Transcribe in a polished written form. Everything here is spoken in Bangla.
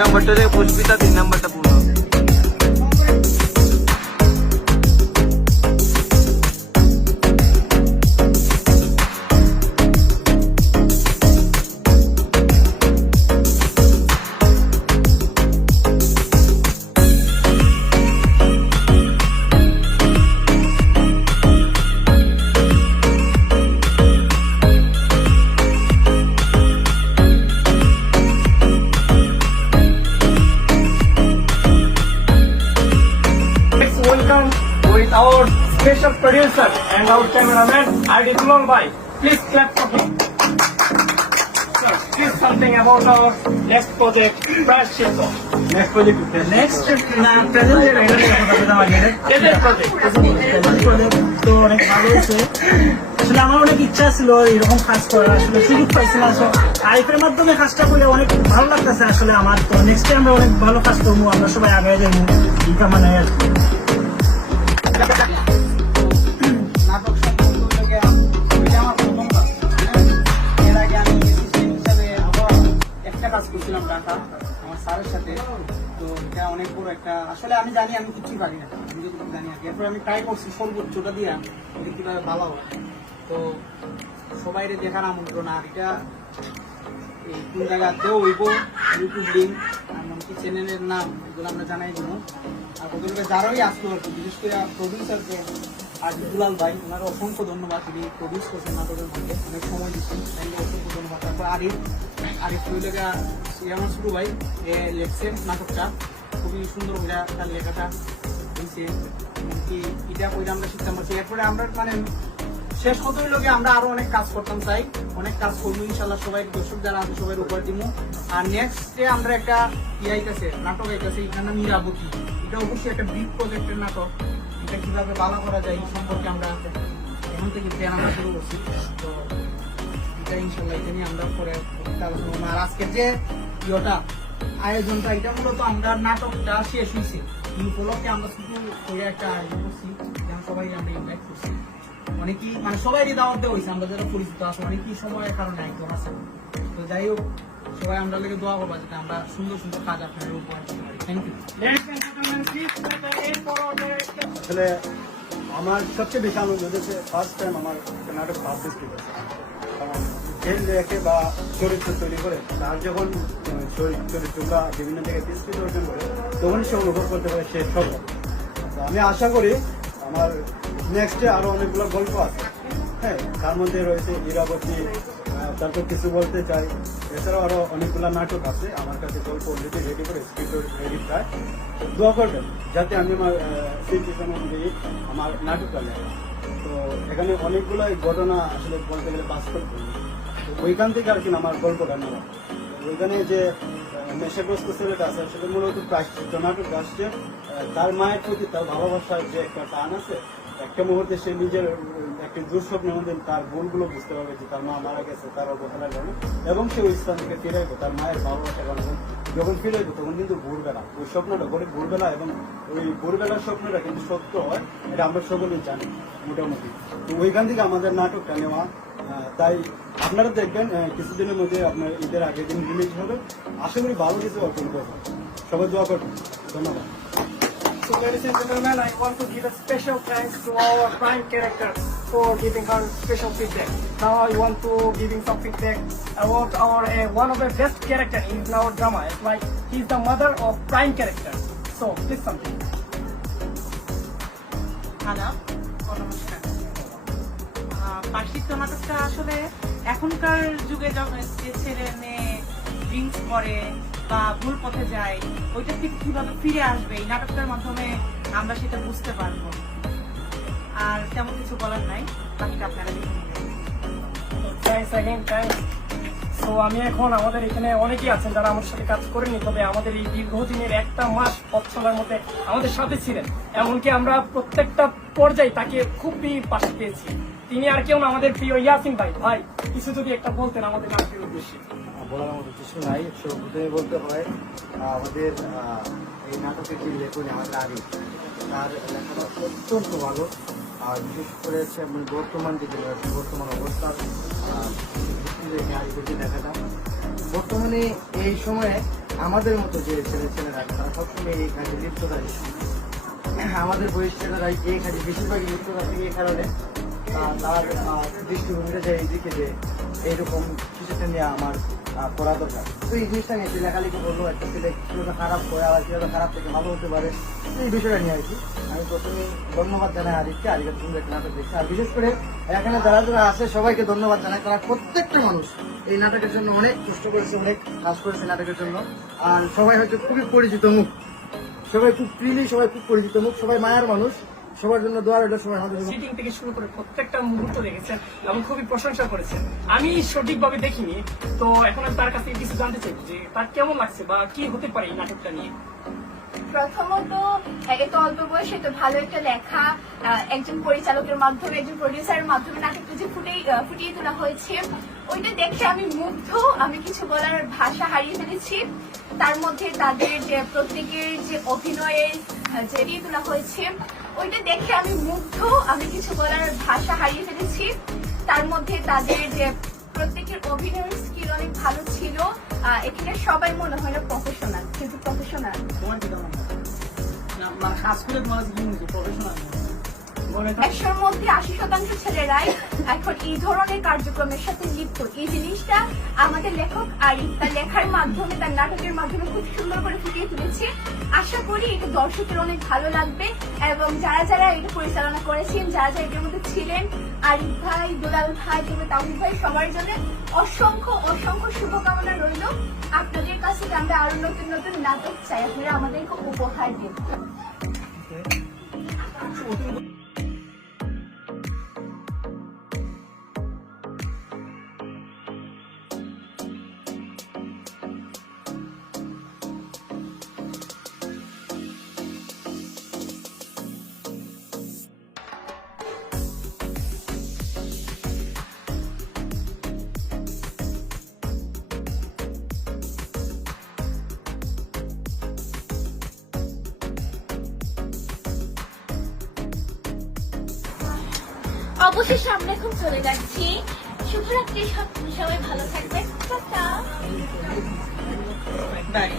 নম্বরটা থেকে পুষ্পিতা 3 নম্বরটা পূর্ণ। Welcome with our special producer and our cameraman, Adi Dulal Bhai. Please clap for him. So, please something about our next project, Prashito. Next project না প্রেজেন্ট প্রজেক্ট তো অনেক ভালো হয়েছে। আসলে আমার অনেক ইচ্ছা ছিল এরকম কাজ করার, আসলে সুযোগ পাইছিলাম। আইফের মাধ্যমে কাজটা করে অনেক ভালো লাগতেছে আসলে আমার। তো নেক্সট টাইম আমরা অনেক ভালো কাজ করবো, আমরা সবাই আগে যাবো এটা মানে আর কি। নাটক সম্পর্কে এটা আমার প্রথম কাজ। এর আগে আমি অ্যাসিস্ট্যান্ট হিসাবে একটা কাজ করছিলাম ঢাকা আমার স্যারের সাথে। তো এটা অনেক বড় একটা, আসলে আমি জানি আমি কিছুই পারি না, আমি যতটুকু জানি আর কি। এরপরে আমি ট্রাই করছি সর্বোচ্চটা দিয়ে এটা কীভাবে ভালো হবে। তো সবাই দেখার আমন্ত্রণ। আর এটা এই কোন জায়গাতেও হইব, ইউটিউব লিঙ্ক এমনকি চ্যানেলের নাম এগুলো আমরা জানাই দিব। আর ওদেরকে যারাই আসলো আর কি, বিশেষ করে প্রডিউসারকে আর দুলাল ভাই, ওনার অসংখ্য ধন্যবাদ। তিনি প্রডিউস করছেন নাটকের মধ্যে, অনেক সময় দিচ্ছেন, তাই অসংখ্য ধন্যবাদ। তারপর আরিফ রইলেগা আমার শুরু ভাই এ লেখছেন নাটকটা, খুবই সুন্দর করে তার লেখাটা হয়েছে। এমনকি এটা কইরা আমরা শিখতে পারছি। এরপরে আমরা মানে শেষ কথা হইল কি, আমরা আরো অনেক কাজ করতাম চাই, অনেক কাজ করবো ইনশাল্লাহ। সবাই দর্শক যারা আছে সবাই উপহার দিব। আর নেক্সট ডে আমরা একটা আইতেছে নাটক আইতেছে, এটার নাম ইরাবতী। এটা অবশ্যই একটা বিগ প্রজেক্টের নাটক। এটা কিভাবে ভালো করা যায় এই সম্পর্কে আমরা এখন থেকে প্ল্যান আমরা শুরু করছি। তো এটা ইনশাল্লাহ এটা নিয়ে আমরা পরে আলোচনা করবো। আর আজকে যে ইয়েটা আয়োজনটা, এটা মূলত আমরা নাটকটা শেষ হয়েছে এই উপলক্ষে আমরা শুধু করে একটা আয়োজন করছি, যেমন সবাই আমরা ইনভাইট করছি। অনেকেই মানে সবাই দাওয়াত দেওয়া হয়েছে, আমরা যারা পরিচিত আছে অনেকেই সময়ের কারণে একদম আছে। তো যাই হোক, সবাই আমরা লেগে দোয়া করবো যাতে আমরা সুন্দর সুন্দর কাজ আপনাদের উপহার দিতে পারি। Thank you. আসলে আমার সবচেয়ে বেশি আনন্দ হয়েছে ফার্স্ট টাইম আমার নাটক পাবলিসিটি করছে। কারণ খেল রেখে বা চরিত্র তৈরি করে তার যখন চরিত্রগুলো বিভিন্ন জায়গায় বিস্তৃত অর্জন করে তখন সে অনুভব করতে পারে সে সব। তো আমি আশা করি আমার নেক্সটে আরো অনেকগুলো গল্প আছে, হ্যাঁ, তার মধ্যে রয়েছে ইরাবতী। তারপর কিছু বলতে চাই, এছাড়াও আরো অনেকগুলো নাটক আছে আমার কাছে, গল্প অলরেডি রেডি করে, স্ক্রিপ্ট রেডি প্রায়। দোয়া করবেন যাতে আমি আমার সিচুয়েশন অনুযায়ী আমার নাটকটা লেখা। তো এখানে অনেকগুলো ঘটনা আসলে বলতে গেলে বাস্তব, তো ওইখান থেকে আর কি আমার গল্পটা নেওয়া। ওইখানে যে নেশাগ্রস্ত ছেলেটা আছে সেটা মূলত প্রায়শ্চিত্ত নাটক আসছে। তার মায়ের প্রতি তার ভালোবাসার যে একটা টান আছে, একটা মুহূর্তে সে নিজের একটা দুঃস্বপ্নের মধ্যে তার ভুলগুলো বুঝতে পারবে যে তার মা মারা গেছে তার অবহেলার কারণে, এবং সে ওই স্থান থেকে ফিরে আসবে তার মায়ের ভালোবাসার কারণে। যখন ফিরে আসবে তখন কিন্তু ভোরবেলা, ওই স্বপ্নটা করে ভোরবেলা, এবং ওই ভোরবেলার স্বপ্নটা কিন্তু সত্য হয়, এটা আমরা সকলেই জানি মোটামুটি। তো ওইখান থেকে আমাদের নাটকটা নেওয়া। তাই আপনারা দেখবেন কিছুদিনের মধ্যে আপনার ঈদের আগের দিন রিলিজ হবে। আশা করি ভালো কিছু অর্জন করবেন, সবাই দোয়া করবেন। ধন্যবাদ। So, ladies and gentlemen, I want to give a special thanks to our prime character for giving her special feedback. Now I want to giving some feedback about our one of the best character in our drama. It's like he's the mother of prime character. So please something. আদাব ও নমস্কার। পার্শ্বিক নাটকটা আসলে এখনকার যুগে যে ছেলে মেয়ে ড্রিঙ্কস করে বা ভুল পথে যায়, ওইটা থেকে কিভাবে ফিরে আসবে এই নাটকটার মাধ্যমে আমরা সেটা বুঝতে পারবো। আর তেমন কিছু বলার নাই, বাকিটা আপনারা দেখে নেবেন। Thanks again, thanks. So আমি এখন আমাদের এখানে অনেকেই আছেন যারা আমার সাথে কাজ করেনি, তবে আমাদের এই দীর্ঘদিনের একটা মাস পথ চলার মধ্যে আমাদের সাথে ছিলেন। এমনকি আমরা প্রত্যেকটা পর্যায়ে তাকে খুবই পাশে পেয়েছি। তিনি আর কেউ না, আমাদের প্রিয় ইয়াসিন ভাই। ভাই কিছু যদি একটা বলতেন আমাদের নাটকের উদ্দেশ্যে। বলার মতো কিছু নাই, প্রথমে বলতে হয় আমাদের এই নাটকের যে লেখনী আমাদের আরিফ, তার লেখাটা অত্যন্ত ভালো। আর বিশেষ করে হচ্ছে বর্তমান যে বর্তমান অবস্থার ভিত্তি রেখে আরিফের যে লেখাটা, বর্তমানে এই সময়ে আমাদের মতো যে ছেলেরা তারা সবসময় এই কাজে লিপ্ত থাকে। আমাদের বয়স ছেলেরা এই কাজে বেশিরভাগই লিপ্ত থাকে এই কারণে তার দৃষ্টিভঙ্গিটা যায় এইদিকে যে এইরকম কিছুটা নিয়ে আমার পড়া দরকার। তো এই জিনিসটা নিয়ে যে লেখালেখি করলো, একটা ছেলে কীভাবে খারাপ করে আবার কীভাবে খারাপ থেকে ভালো হতে পারে, এই বিষয়টা নিয়ে আর কি। আমি প্রথমে ধন্যবাদ জানাই আরিফকে, আরিফের সুন্দর একটা নাটক দেখছি। আর বিশেষ করে এখানে যারা যারা আছে সবাইকে ধন্যবাদ জানাই, তারা প্রত্যেকটা মানুষ এই নাটকের জন্য অনেক কষ্ট করেছে, অনেক কাজ করেছে নাটকের জন্য। আর সবাই হয়তো খুবই পরিচিত মুখ, সবাই খুব ফ্রিলি, সবাই খুব পরিচিত মুখ, সবাই মায়ের মানুষ, সবার জন্য দোয়ার এটা সবাই আমাদের জন্য। সিটিং থেকে শুরু করে প্রত্যেকটা মুহূর্ত দেখেছেন এবং খুবই প্রশংসা করেছেন। আমি সঠিকভাবে দেখিনি, তো এখন আমি তার কাছ থেকে কিছু জানতে চাই যে তার কেমন লাগছে বা কি হতে পারে এই নাটকটা নিয়ে। প্রথমত এত অল্প বয়সে তো ভালো একটা লেখা, একজন পরিচালকের মাধ্যমে, একজন প্রডিউসারের মাধ্যমে নাটকটা যে ফুটিয়ে তোলা হয়েছে, ওইটা দেখে আমি মুগ্ধ। আমি কিছু বলার ভাষা হারিয়ে ফেলেছি। তার মধ্যে তাদের যে প্রত্যেকের যে অভিনয়ের জেরিয়ে তোলা হয়েছে, ওইটা দেখে আমি মুগ্ধ। আমি কিছু বলার ভাষা হারিয়ে ফেলেছি। তার মধ্যে তাদের যে প্রত্যেকের অভিনয়ের স্কিল অনেক ভালো ছিল। এখানে সবাই মনে হয় না প্রফেশনাল, কিন্তু প্রফেশনাল। তোমার কি কেমন হয়? না, মানে কাজ করে তোমার কি মনে হচ্ছে প্রফেশনাল? 100-র মধ্যে 80% ছেলেরাই এখন এই ধরনের কার্যক্রমের সাথে লিপ্ত। এই জিনিসটা আমাদের লেখক আরিফ তার লেখার মাধ্যমে, তার নাটকের মাধ্যমে খুব সুন্দর করে ফুটিয়ে তুলেছে। আশা করি এটা দর্শকের অনেক ভালো লাগবে এবং যারা যারা এটা পরিচালনা করেছেন, যারা যারা এটার মধ্যে ছিলেন, আরিফ ভাই, দুলাল ভাই, তাহিদ ভাই, সবার জন্য অসংখ্য অসংখ্য শুভকামনা রইল। আপনাদের কাছে আমরা আরো নতুন নতুন নাটক চাই, আপনারা আমাদেরকে উপহার দিন। অবশেষে আমরা এখন চলে যাচ্ছি। শুভরাত্রি, সবাই ভালো থাকবেন। টাটা। বাই।